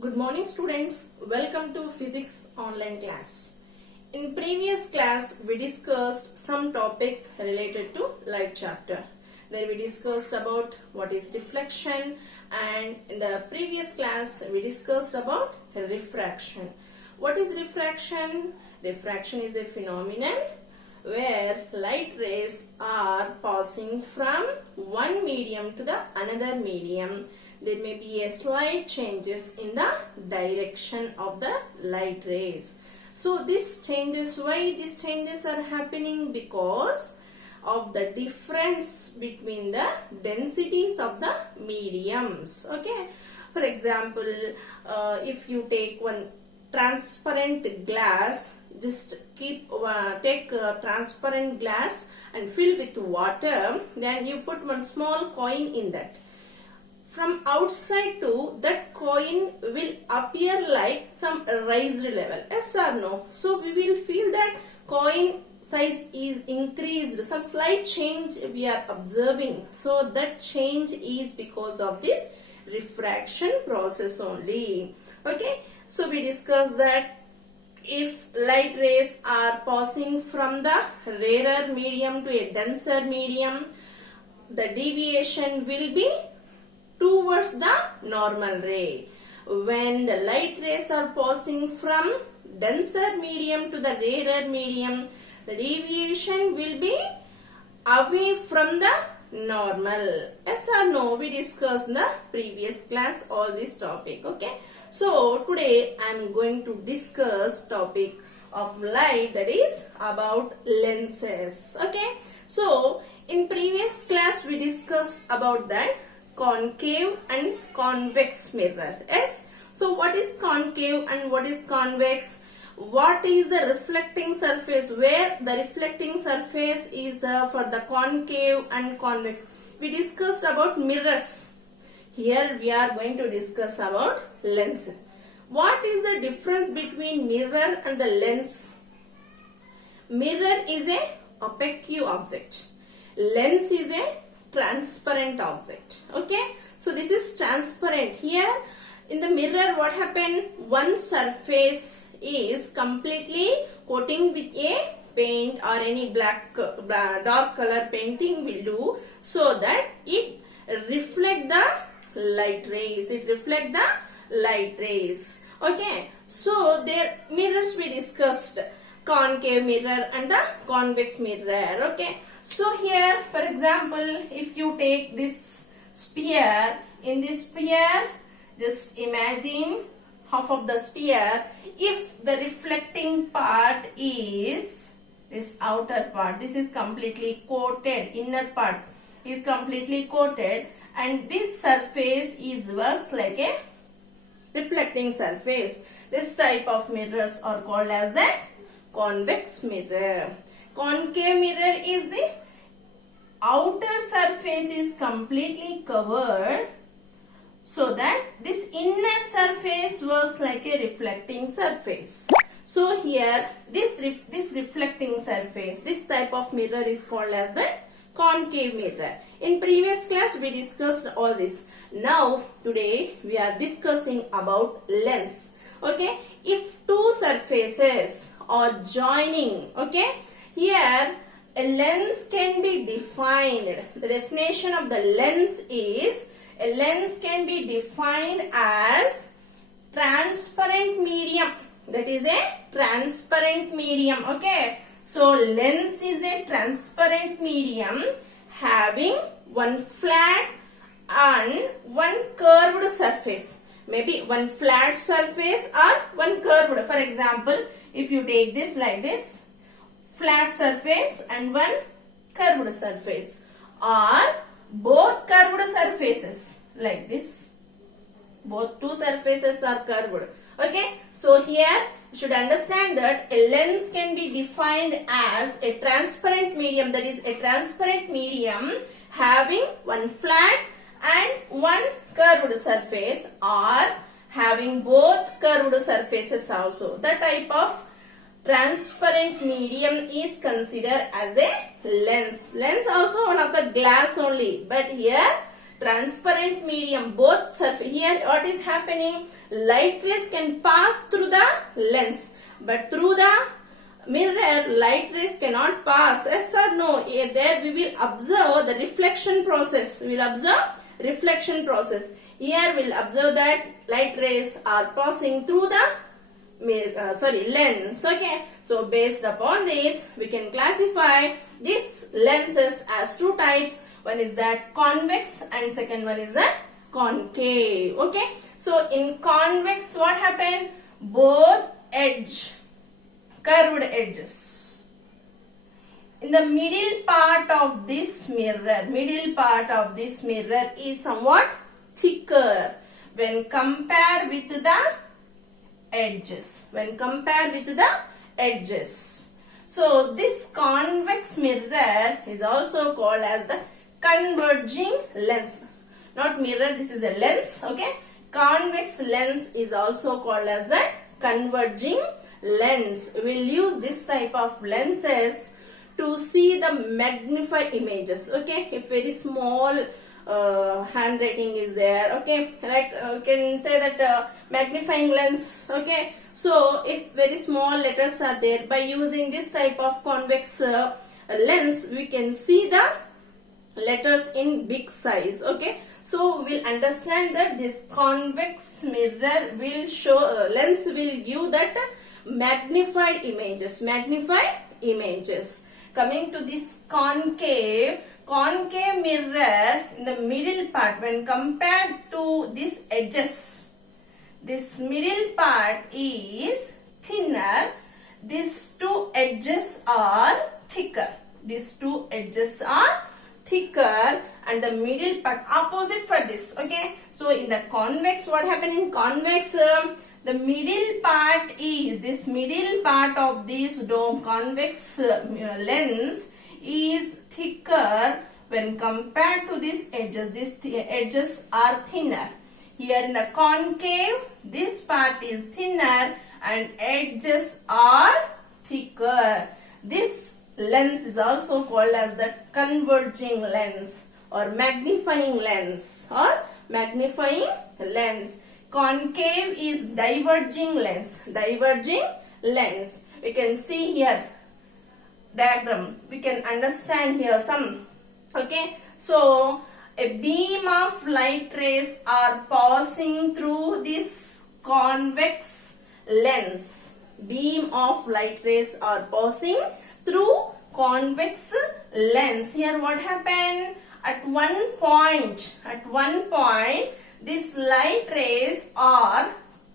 Good morning students, welcome to physics online class. In previous class we discussed some topics related to light chapter. There we discussed about what is reflection, and in the previous class we discussed about refraction. What is refraction? Refraction is a phenomenon where light rays are passing from one medium to the another medium. There may be a slight changes in the direction of the light rays. So these changes, why these changes are happening? Because of the difference between the densities of the mediums. Okay, for example, if you take one transparent glass, just take a transparent glass and fill with water, then you put one small coin in that. From outside to that coin will appear like some raised level, yes or no? So we will feel that coin size is increased, some slight change we are observing. So that change is because of this refraction process only. Okay, so we discussed that if light rays are passing from the rarer medium to a denser medium, the deviation will be towards the normal ray. When the light rays are passing from denser medium to the rarer medium, the deviation will be away from the normal. Yes or no? We discussed in the previous class all this topic. Okay. So today I am going to discuss topic of light, that is about lenses. Okay. So in previous class we discussed about that concave and convex mirror. Yes. So what is concave and what is convex? What is the reflecting surface? Where the reflecting surface is for the concave and convex. We discussed about mirrors. Here we are going to discuss about lens. What is the difference between mirror and the lens? Mirror is a opaque object. Lens is a transparent object. Okay, so this is transparent. Here in the mirror what happened? One surface is completely coating with a paint or any dark color painting will do, so that it reflect the light rays. It reflect the light rays. Okay, so there mirrors we discussed, concave mirror and the convex mirror. Okay, so here for example, if you take this sphere, in this sphere just imagine half of the sphere. If the reflecting part is this outer part, this is completely coated, inner part is completely coated, and this surface is works like a reflecting surface. This type of mirrors are called as the convex mirror. Concave mirror is the outer surface is completely covered, so that this inner surface works like a reflecting surface. So here this reflecting surface, this type of mirror is called as the concave mirror. In previous class we discussed all this. Now today we are discussing about lens. Okay, if two surfaces are joining, okay, here a lens can be defined. The definition of the lens is, a lens can be defined as transparent medium. That is a transparent medium. Okay, so lens is a transparent medium having one flat and one curved surface. Maybe one flat surface or one curved. For example, if you take this like this, flat surface and one curved surface, or both curved surfaces like this. Both two surfaces are curved. Okay, so here you should understand that a lens can be defined as a transparent medium, that is a transparent medium having one flat and one curved surface, or having both curved surfaces also. The type of transparent medium is considered as a lens. Lens also one of the glass only, but here transparent medium, both surface. Here what is happening? Light rays can pass through the lens, but through the mirror light rays cannot pass. Yes or no? There we will observe the reflection process. We will observe reflection process. Here we will observe that light rays are passing through the lens. Okay, so based upon this we can classify these lenses as two types. One is that convex and second one is that concave. Okay, so in convex what happened? Both curved edges. In the middle part of this mirror is somewhat thicker when compared with the edges. So this convex mirror is also called as the converging lens. Not mirror, this is a lens. Okay, convex lens is also called as the converging lens. We will use this type of lenses to see the magnified images. Okay, if very small handwriting is there, okay, like you can say that magnifying lens. Okay, so if very small letters are there, by using this type of convex lens we can see the letters in big size. Okay, so we'll understand that this convex mirror will show lens will give that magnified images. Coming to this concave mirror, in the middle part when compared to these edges, this middle part is thinner, these two edges are thicker. And the middle part opposite for this. Okay, so in the convex, what happened in convex? The middle part is, this middle part of this dome convex lens is thicker when compared to these edges. These edges are thinner. Here in the concave, this part is thinner and edges are thicker. This lens is also called as the converging lens or magnifying lens Concave is diverging lens. We can see here diagram. We can understand here some. Okay, so a beam of light rays are passing through this convex lens. Beam of light rays are passing through convex lens. Here what happened? At one point, these light rays are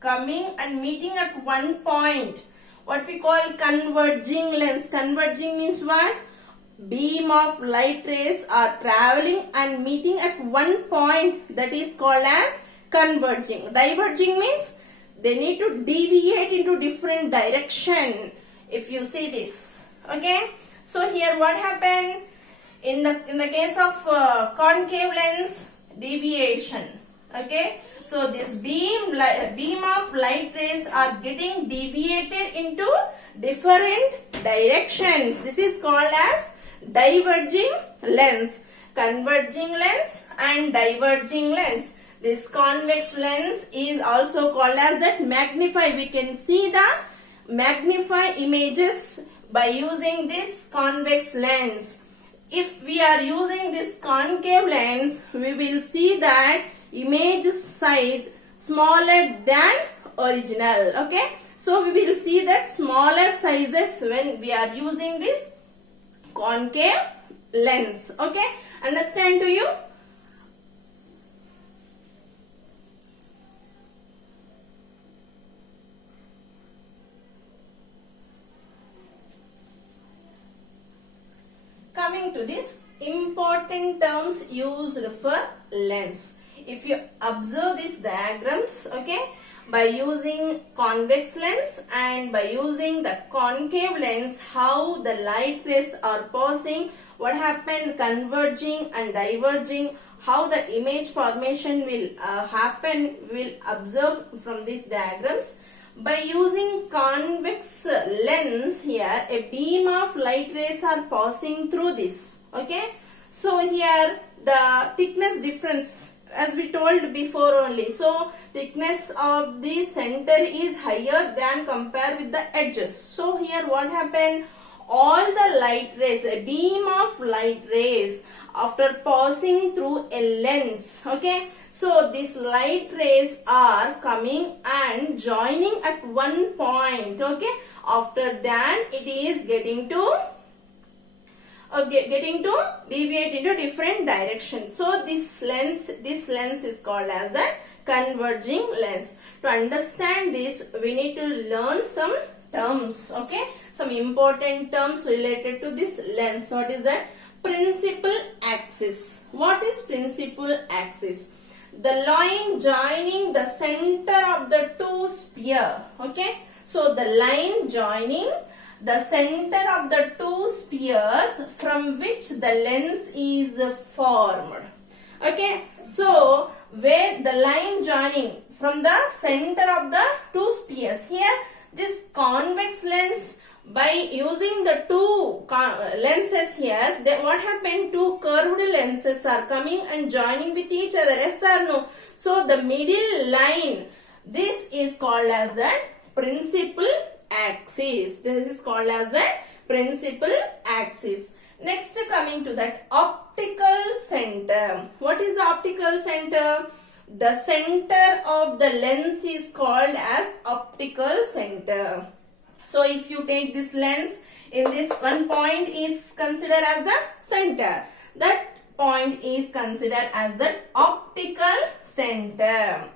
coming and meeting at one point. What we call converging lens. Converging means what? Beam of light rays are traveling and meeting at one point. That is called as converging. Diverging means they need to deviate into different direction. If you see this, okay. So here what happened? In the case of concave lens, deviation. Okay, so this beam of light rays are getting deviated into different directions. This is called as diverging lens. Converging lens and diverging lens. This convex lens is also called as that magnify. We can see the magnify images by using this convex lens. If we are using this concave lens, we will see that image size smaller than original. Okay, so we will see that smaller sizes when we are using this concave lens. Okay, understand to you? Coming to this important terms used for lens. If you observe these diagrams, okay, by using convex lens and by using the concave lens, how the light rays are passing, what happened, converging and diverging, how the image formation will happen, will observe from these diagrams. By using convex lens, here a beam of light rays are passing through this. Okay, so here the thickness difference as we told before only. So thickness of the center is higher than compared with the edges. So here what happened? All the light rays, a beam of light rays after passing through a lens, okay, so these light rays are coming and joining at one point, okay, after that it is getting to deviate into different directions. So this lens is called as the converging lens. To understand this, we need to learn some terms, okay, some important terms related to this lens. What is that? Principal axis. What is principal axis? The line joining the center of the two sphere, okay, so the line joining the center of the two spheres from which the lens is formed, okay, so where the line joining from the center of the two spheres, here this convex lens, by using the two lenses here, what happened? Two curved lenses are coming and joining with each other, yes or no? So the middle line, this is called as the principal axis. This is called as the principal axis. Next, coming to that optical center. What is the optical center? The center of the lens is called as optical center. So if you take this lens, in this one point is considered as the center. That point is considered as the optical center.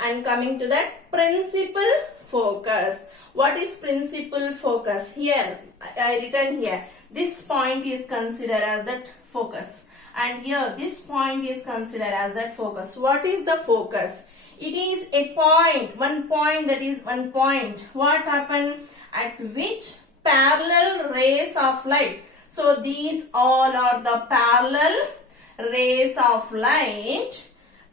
And coming to that principal focus. What is principal focus? Here, I written here. This point is considered as that focus. And here, this point is considered as that focus. What is the focus? It is a point, one point, that is one point. What happened? At which parallel rays of light. So these all are the parallel rays of light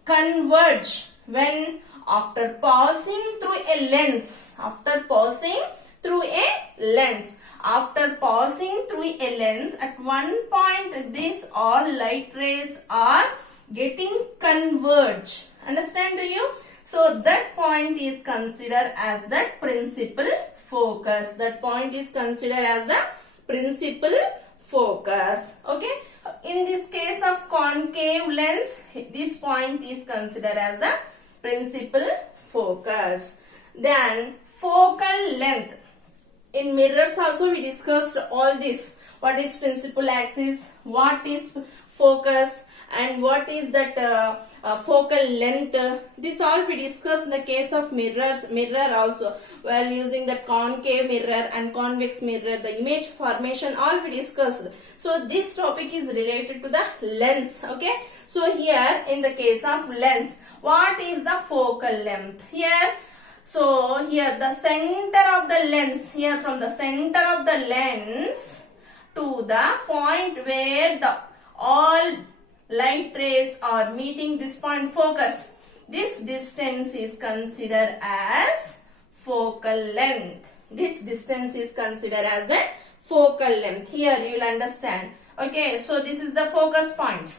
converge when after passing through a lens. After passing through a lens. After passing through a lens, at one point these all light rays are getting converge. Understand, do you? So that point is considered as the principal focus. That point is considered as the principal focus. Okay. In this case of concave lens, this point is considered as the principal focus. Then focal length. In mirrors also we discussed all this. What is principal axis? What is focus? And what is that focal length? This all we discussed in the case of mirror also. While using the concave mirror and convex mirror, the image formation all we discussed. So this topic is related to the lens. Okay. So here in the case of lens, what is the focal length? Here, so here the center of the lens, here from the center of the lens to the point where the all light rays are meeting this point focus. This distance is considered as focal length. This distance is considered as the focal length. Here you will understand. Okay, so this is the focus point.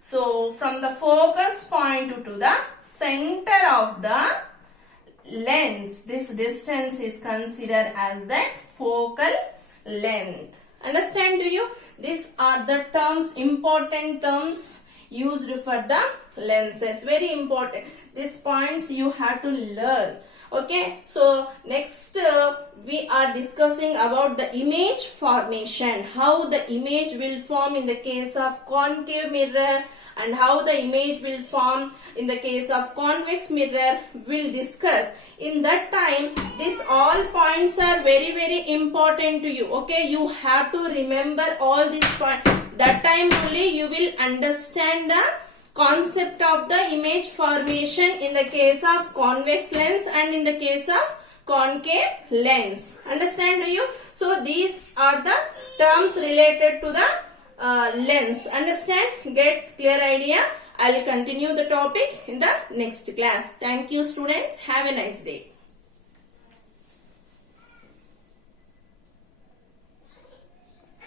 So from the focus point to the center of the lens, this distance is considered as the focal length. Understand, do you? These are the terms, important terms used for the lenses. Very important. These points you have to learn. Okay. So next we are discussing about the image formation. How the image will form in the case of concave mirror and how the image will form in the case of convex mirror. We'll discuss. In that time, these all points are very important to you. Okay, you have to remember all these points. That time only you will understand the concept of the image formation in the case of convex lens and in the case of concave lens. Understand, do you? So these are the terms related to the lens. Understand? Get clear idea? I will continue the topic in the next class. Thank you, students. Have a nice day.